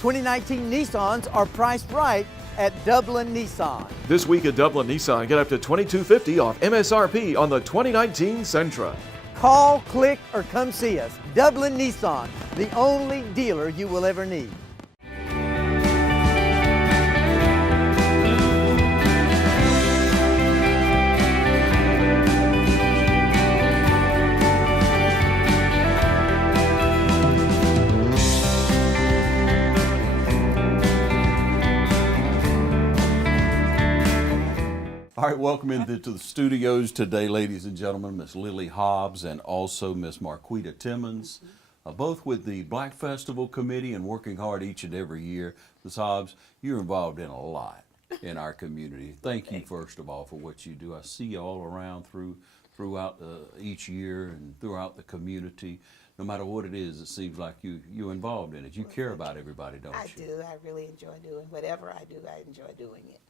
2019 Nissans are priced right at Dublin Nissan. This week at Dublin Nissan, get up to $2,250 off MSRP on the 2019 Sentra. Call, click, or come see us. Dublin Nissan, the only dealer you will ever need. All right, welcome into the studios today, ladies and gentlemen, Miss Lily Hobbs and also Miss Marquita Timmons, both with the Black Festival Committee and working hard each and every year. Miss Hobbs, you're involved in a lot in our community. Thank you, first of all, for what you do. I see you all around throughout each year and throughout the community. No matter what it is, it seems like you're involved in it. You care about everybody, don't you? I do. I really enjoy doing whatever I do. I enjoy doing it.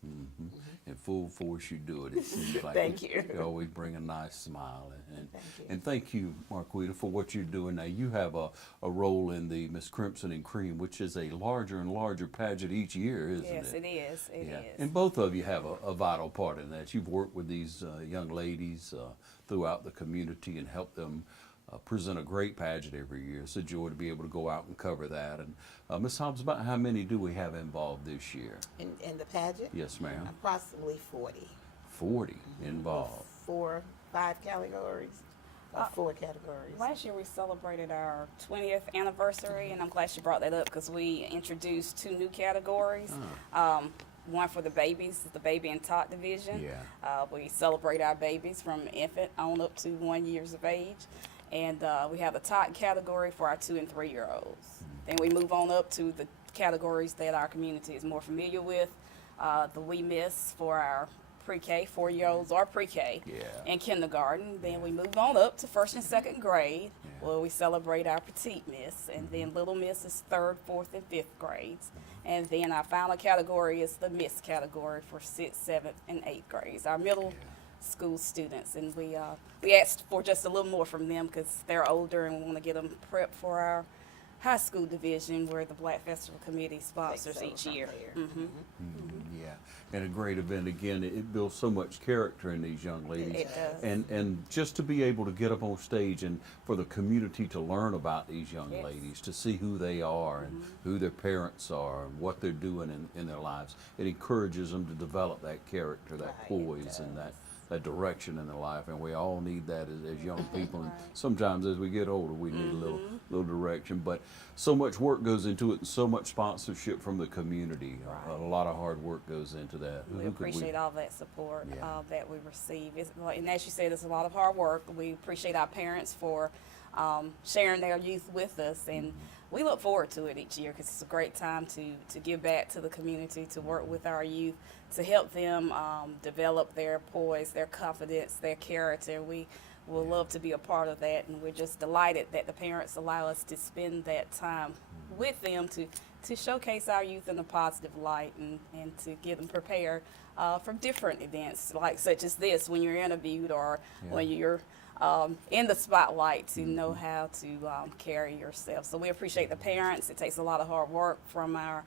In full force, you do it. It seems like Thank you. You always bring a nice smile. Thank you. And thank you, Marquita, for what you're doing now. You have a role in the Miss Crimson and Cream, which is a larger and larger pageant each year, isn't it? Yes, it is. It is. And both of you have a vital part in that. You've worked with these young ladies throughout the community and helped them present a great pageant every year. It's a joy to be able to go out and cover that. And Ms. Hobbs, about how many do we have involved this year? In the pageant? Yes, ma'am. Approximately 40. 40 involved. 5 categories. 4 categories. Last year we celebrated our 20th anniversary, and I'm glad you brought that up because we introduced 2 new categories. One for the babies, the baby and tot division. Yeah. We celebrate our babies from infant on up to 1 year of age. And we have the tot category for our 2 and 3 year olds. Then we move on up to the categories that our community is more familiar with. The We Miss for our pre-K, 4-year-olds or pre-K and kindergarten. Then we move on up to 1st and 2nd grade where we celebrate our Petite Miss. And then Little Miss is 3rd, 4th, and 5th grades. And then our final category is the Miss category for 6th, 7th, and 8th grades. Our middle school students, and we asked for just a little more from them because they're older and we want to get them prepped for our high school division where the Black Festival Committee sponsors each year. Yeah, and a great event. Again, it builds so much character in these young ladies. It does. And just to be able to get up on stage and for the community to learn about these young ladies, to see who they are and who their parents are and what they're doing in their lives, it encourages them to develop that character, that poise, and that direction in their life, and we all need that as young people. And sometimes as we get older, we need a little direction. But so much work goes into it, and so much sponsorship from the community. A lot of hard work goes into that. We appreciate all that support that we receive. And as you said, it's a lot of hard work. We appreciate our parents for sharing their youth with us, and we look forward to it each year because it's a great time to give back to the community, to work with our youth, to help them develop their poise, their confidence, their character. We will love to be a part of that, and we're just delighted that the parents allow us to spend that time with them to showcase our youth in a positive light and to get them prepared for different events like such as this when you're interviewed or when you're in the spotlight, to know how to carry yourself. So we appreciate the parents. It takes a lot of hard work from our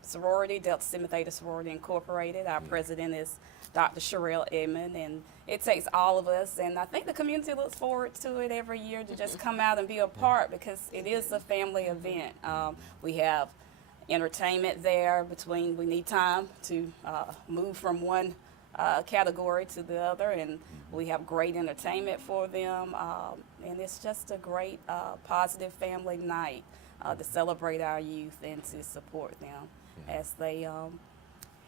sorority, Delta Sigma Theta Sorority Incorporated. Our president is Dr. Sherelle Edmond, and it takes all of us, and I think the community looks forward to it every year to just come out and be a part because it is a family event. We have entertainment there we need time to move from one category to the other, and we have great entertainment for them, and it's just a great positive family night to celebrate our youth and to support them as they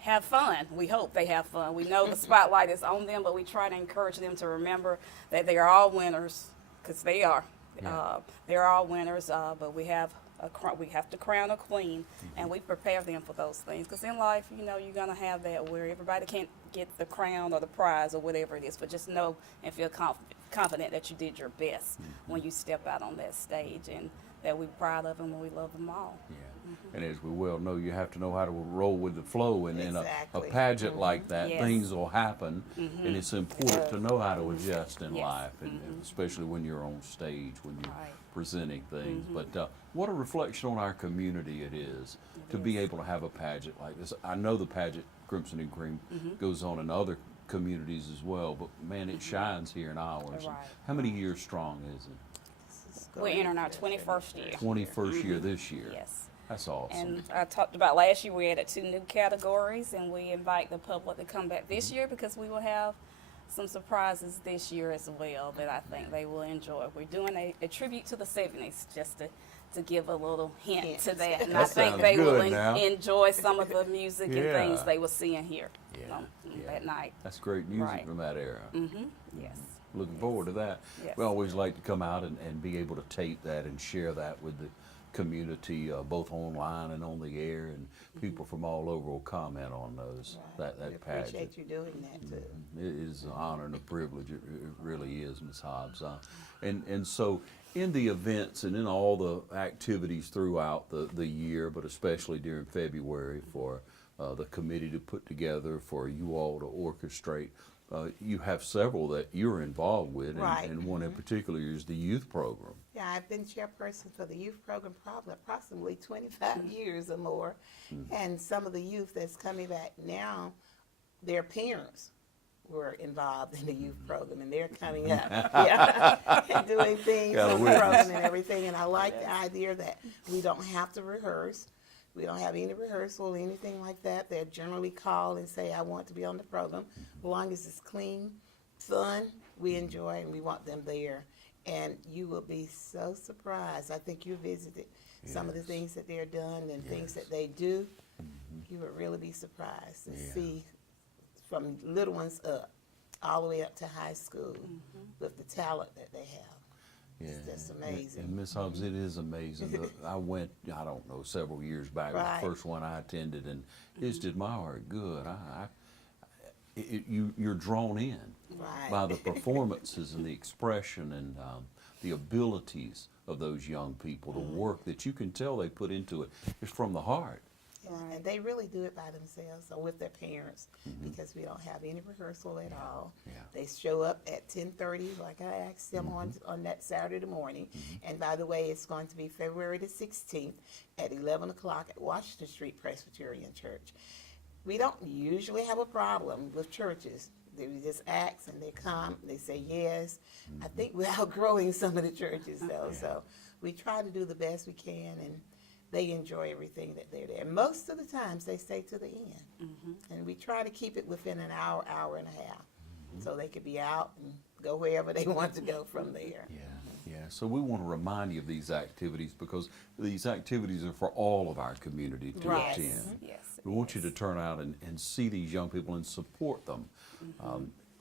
have fun. We hope they have fun. We know the spotlight is on them, but we try to encourage them to remember that they are all winners, because they are. They're all winners, but we have to crown a queen, and we prepare them for those things. Because in life, you're going to have that where everybody can't get the crown or the prize or whatever it is, but just know and feel confident that you did your best when you step out on that stage, and that we're proud of them and we love them all. And as we well know, you have to know how to roll with the flow. And in a Exactly. pageant like that, Yes. things will happen, and it's important to know how to adjust in Yes. life, and especially when you're on stage, when you're Right. presenting things. But what a reflection on our community it is to be able to have a pageant like this. I know the pageant Crimson and Cream goes on in other communities as well, but man, it shines here in ours. Right. How many years strong is it? We're entering our 21st year. 21st year this year. Yes. That's awesome. And I talked about last year we added 2 new categories, and we invite the public to come back this year because we will have some surprises this year as well that I think they will enjoy. We're doing a tribute to the 70s, just to give a little hint to that. And That I think sounds they will good now. enjoy some of the music and Yeah. things they will see and hear Yeah, yeah. that night. That's great music Right. from that era. Yes. Looking forward to that. Yes. We always like to come out and be able to tape that and share that with the community, both online and on the air, and people from all over will comment on those. That We pageant. appreciate you doing that too. It is an honor and a privilege. It really is, Ms. Hobbs. And so in the events and in all the activities throughout the year, but especially during February for the committee to put together, for you all to orchestrate, you have several that you're involved with, and, Right. and one in particular is the youth program. Yeah, I've been chairperson for the youth program probably approximately 25 years or more. And some of the youth that's coming back now, their parents were involved in the youth program, and they're coming up and doing things Got a on the witness. program and everything. And I like the idea that we don't have to rehearse. We don't have any rehearsal or anything like that. They're generally called and say, I want to be on the program. As long as it's clean, fun, we enjoy, and we want them there. And you will be so surprised. I think you visited some of the things that they're done and things that they do. You would really be surprised to see from little ones up, all the way up to high school, with the talent that they have. It's just amazing. And Ms. Hobbs, it is amazing. I went, I don't know, several years back, Right. the first one I attended, and it just did my heart good. You're drawn in Right. by the performances and the expression and the abilities of those young people. The work that you can tell they put into it is from the heart. Yeah, and they really do it by themselves or with their parents because we don't have any rehearsal at all. Yeah. They show up at 10:30, like I asked them on that Saturday morning. And by the way, it's going to be February the 16th at 11 o'clock at Washington Street Presbyterian Church. We don't usually have a problem with churches. We just ask and they come, they say yes. I think we're outgrowing some of the churches though, so we try to do the best we can, and they enjoy everything that they're there. Most of the times they stay to the end. And we try to keep it within an hour, hour and a half, so they could be out and go wherever they want to go from there. Yeah. So we want to remind you of these activities because these activities are for all of our community to Right. attend. Yes. We want you to turn out and see these young people and support them.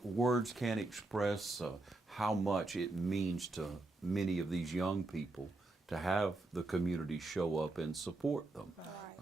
Words can't express how much it means to many of these young people to have the community show up and support them.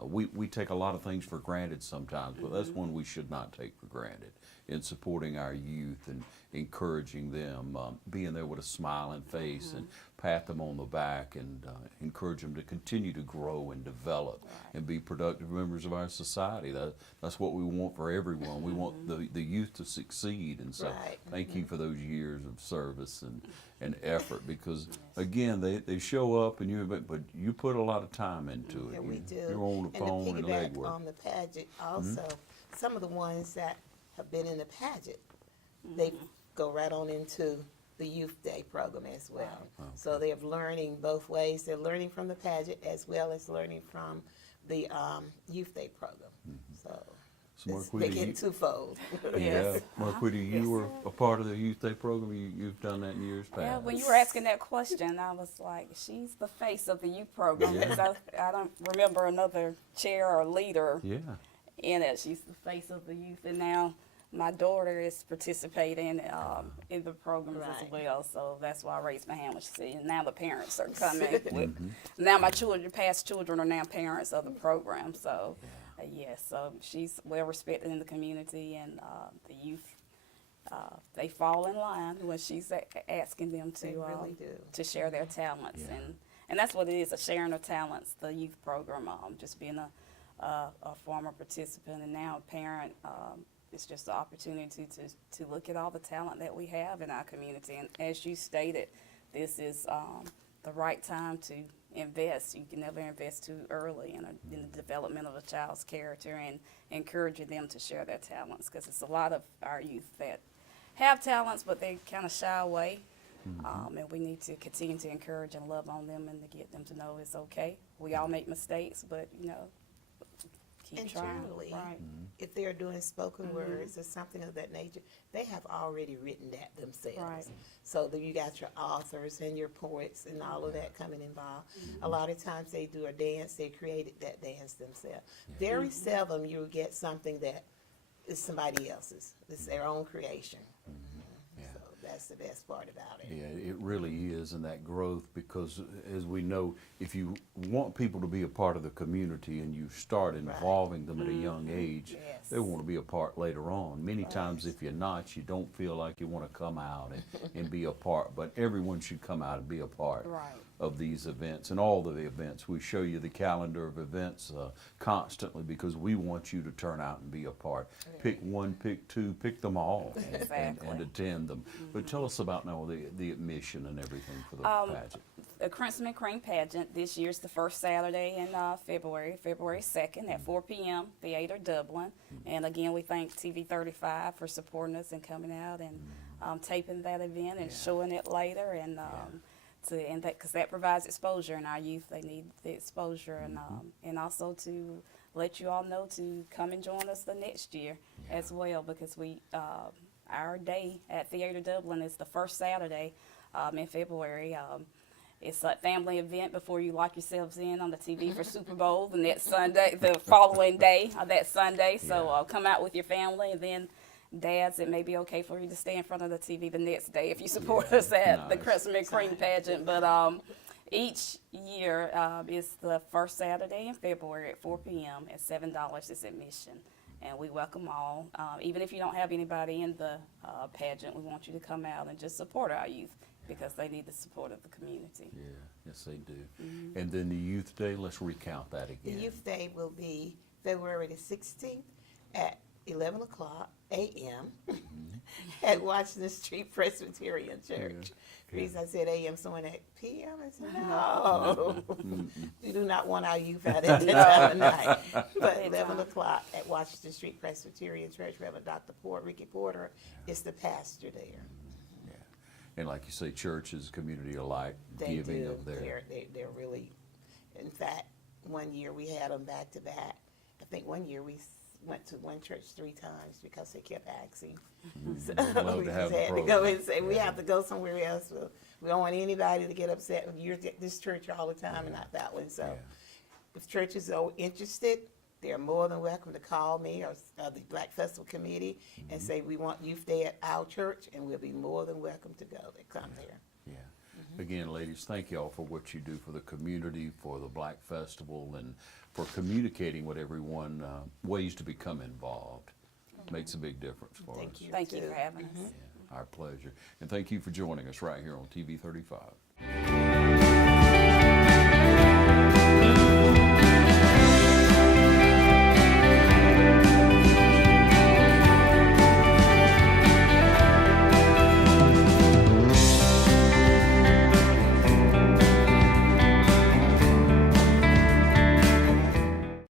We take a lot of things for granted sometimes, but that's one we should not take for granted in supporting our youth and encouraging them, being there with a smiling face and pat them on the back and encourage them to continue to grow and develop and be productive members of our society. That's what we want for everyone. We want the youth to succeed, and so Right. thank you for those years of service and effort, because again they show up and but you put a lot of time into it. Yeah, we do. You're on the phone and and to piggyback legwork. on the pageant also, some of the ones that have been in the pageant, they go right on into the Youth Day program as well. So they're learning both ways. They're learning from the pageant as well as learning from the Youth Day program. So So it's, Marquita, they get you- twofold. Yeah, Marquita, you were a part of the Youth Day program. You've done that in years past. Yeah, when you were asking that question, I was like, she's the face of the youth program. Yeah. Because I don't remember another chair or leader Yeah. in it. She's the face of the youth. And now my daughter is participating in the programs as Right. well. So that's why I raised my hand when she said, and now the parents are coming. With, now my children, past children are now parents of the program. So, yes, so she's well respected in the community, and the youth, they fall in line when she's asking them to They really do. to share their talents. Yeah. And that's what it is, a sharing of talents, the youth program, just being a former participant and now a parent. It's just the opportunity to look at all the talent that we have in our community. And as you stated, this is the right time to invest. You can never invest too early in the development of a child's character and encouraging them to share their talents, because it's a lot of our youth that have talents, but they kind of shy away. And we need to continue to encourage and love on them and to get them to know it's okay. We all make mistakes, but, you know, keep And trying. generally, Right. if they're doing spoken words or something of that nature, they have already written that themselves. Right. So that you got your authors and your poets and all of that coming involved. A lot of times they do a dance, they created that dance themselves. Very seldom you will get something that is somebody else's. It's their own creation. So that's the best part about it. Yeah, it really is, and that growth, because as we know, if you want people to be a part of the community and you start involving them at a young age, Yes. they want to be a part later on. Many times if you're not, you don't feel like you want to come out and be a part, but everyone should come out and be a part Right. of these events and all of the events. We show you the calendar of events constantly because we want you to turn out and be a part. Pick one, pick two, pick them all and attend them. But tell us about now the admission and everything for the pageant. The Crimson and Cream pageant this year is the first Saturday in February 2nd at 4 p.m. Theater Dublin. And again, we thank TV 35 for supporting us and coming out and taping that event and showing it later. And because that provides exposure, and our youth, they need the exposure, and also to let you all know to come and join us the next year as well, because our day at Theater Dublin is the first Saturday in February. It's a family event before you lock yourselves in on the TV for Super Bowl the next Sunday, the following day of that Sunday. So come out with your family, and then dads, it may be okay for you to stay in front of the TV the next day if you support us at the Crimson and Cream pageant. But each year is the first Saturday in February at 4 p.m. at $7 is admission. And we welcome all. Even if you don't have anybody in the pageant, we want you to come out and just support our youth, because they need the support of the community. Yeah, yes they do. And then the Youth Day, let's recount that again. The Youth Day will be February the 16th at 11 o'clock a.m. at Washington Street Presbyterian Church. The reason I said a.m., someone at p.m., I said, no. We do not want our youth out at that time of night. But 11 o'clock at Washington Street Presbyterian Church, Reverend Dr. Ricky Porter is the pastor there. And like you say, churches, community alike, They giving do. of their. They're really, in fact, one year we had them back to back. I think one year we went to one church 3 times because they kept asking. So Love we to just have the had to go program. and say, we have to go somewhere else. We don't want anybody to get upset when you're at this church all the time and not that one. So if churches are interested, they're more than welcome to call me or the Black Festival Committee and say, we want Youth Day at our church, and we'll be more than welcome to go. They come there. Yeah. Again, ladies, thank y'all for what you do for the community, for the Black Festival, and for communicating with everyone ways to become involved. Makes a big difference for us. Thank you for having us. Our pleasure. And thank you for joining us right here on TV 35.